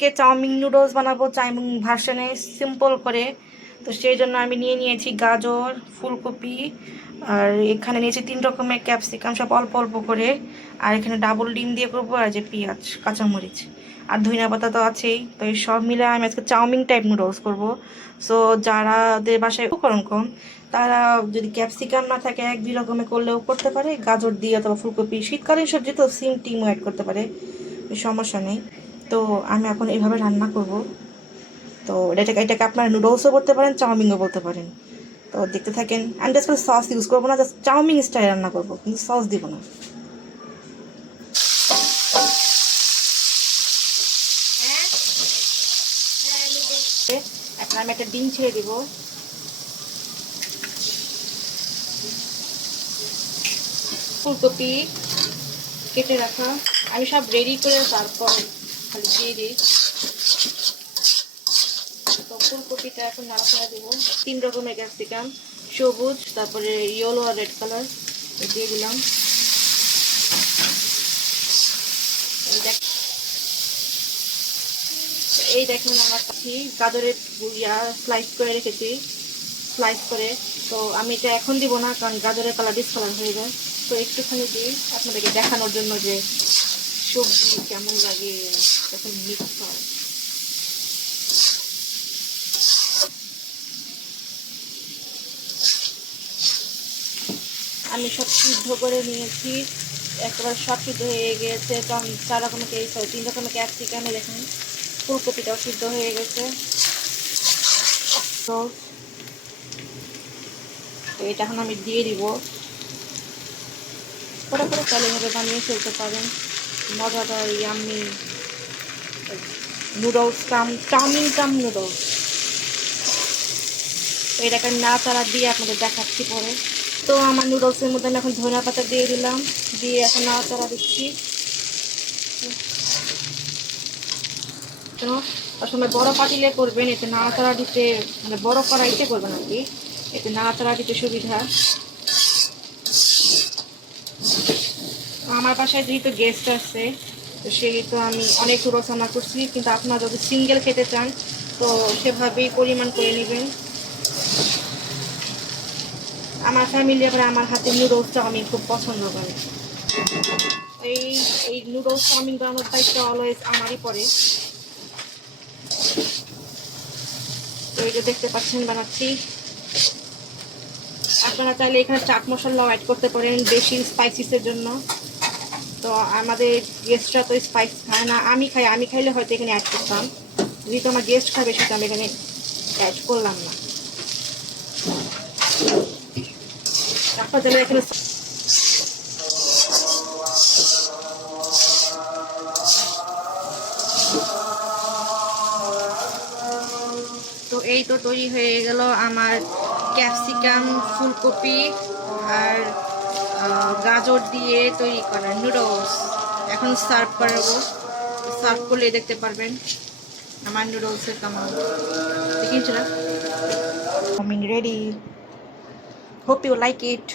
আজকে chowmein noodles বানাবো, chowmein ভার্সনে সিম্পল করে। তো সেই জন্য আমি নিয়েছি গাজর, ফুলকপি, আর এখানে নিয়েছি 3 রকমের ক্যাপসিকাম, সব অল্প অল্প করে। আর এখানে ডাবল ডিম দিয়ে করবো, আর যে পেঁয়াজ, কাঁচামরিচ আর ধনিয়া পাতা তো আছেই। তো এই সব মিলে আমি আজকে চাউমিন টাইপ নুডলস করবো। সো যারাদের বাসায় উপকরণ কম, তারা যদি ক্যাপসিকাম না থাকে 1-2 রকমের করলেও করতে পারে, গাজর দিয়ে অথবা ফুলকপি, শীতকালীন সবজি তো সিম টিমও অ্যাড করতে পারে, সমস্যা নেই। তো আমি এখন এইভাবে রান্না করব। তো এটাকে আপনারা নুডলসও বলতে পারেন, চাউমিনও বলতে পারেন। তো দেখতে থাকেন। আমি জাস্ট করে সস ইউজ করবো না, জাস্ট চাউমিন স্টাইল রান্না করবো, কিন্তু সস দিব না। এখন আমি একটা ডিম ছেড়ে দিব। ফুলকপি কেটে রাখা আমি সব রেডি করে তারপর খালি দিয়ে দিই। তো ফুলকপিটা এখন নাড়াচাড়া দেবো। 3 রকমের ক্যাপসিকাম, সবুজ, তারপরে ইয়েলো আর রেড কালার দিয়ে দিলাম। এই দেখুন আমার কাছে গাজরের স্লাইস করে রেখেছি, স্লাইস করে। তো আমি এটা এখন দিব না, কারণ গাজরের কালার ডিসকালার হয়ে যায়। তো একটুখানি দিই আপনাদেরকে দেখানোর জন্য যে সবজি কেমন লাগে যখন মিক্স হয়। আমি সব সিদ্ধ করে নিয়েছি, একেবারে সব সিদ্ধ হয়ে গিয়েছে। 4 রকমের 3 রকমের ক্যাপসিকামে দেখুন ফুলকপিটাও সিদ্ধ হয়ে গেছে। তো এটা এখন আমি দিয়ে দিব। পরে চাইলে এভাবে বানিয়ে ফেলতে পারেন, মজাদার ইয়াম্মি নুডলস চাউমিন নুডলস। তো এটাকে নাড়াচাড়া দিয়ে আপনাদের দেখাচ্ছি পরে। তো আমার নুডলসের মধ্যে আমি এখন ধনিয়া পাতা দিয়ে দিলাম, দিয়ে এখন নাড়াচাড়া দিচ্ছি। সময় বড় পাতিলে করবেন, এতে নাড়াচাড়া দিতে, মানে বড় কড়াইতে করবেন আর কি, এতে নাড়াচাড়া দিতে সুবিধা। আমার বাসায় যেহেতু গেস্ট আসছে, তো সেহেতু আমি অনেক নুডলস রান্না করছি, কিন্তু আপনারা যদি সিঙ্গেল খেতে চান তো সেভাবেই পরিমাণ করে নেবেন। আমার ফ্যামিলি আবার আমার হাতে নুডলস চাউমিন খুব পছন্দ করে। এই এই নুডলস চাউমিন বানানোর দায়িত্ব অলওয়েজ আমারই পড়ে। তো এই যে দেখতে পাচ্ছেন বানাচ্ছি। আপনারা চাইলে এখানে চাট মশলাও অ্যাড করতে পারেন বেশি স্পাইসিসের জন্য। তো আমাদের গেস্টরা তো স্পাইস খায় না, আমি খাইলে হয়তো এখানে অ্যাড করতাম, যেহেতু আমার গেস্ট খাবে সেটা আমি এখানে অ্যাড করলাম না। আপনার চাইলে এখানে তো এই তো তৈরি হয়ে গেল আমার ক্যাপসিকাম, ফুলকপি আর গাজর দিয়ে তৈরি করা নুডলস। এখন সার্ভ করবো, সার্ভ করলে দেখতে পারবেন আমার নুডলসের কেমন দেখিয়েছিলাম। Coming ready. Hope you like it.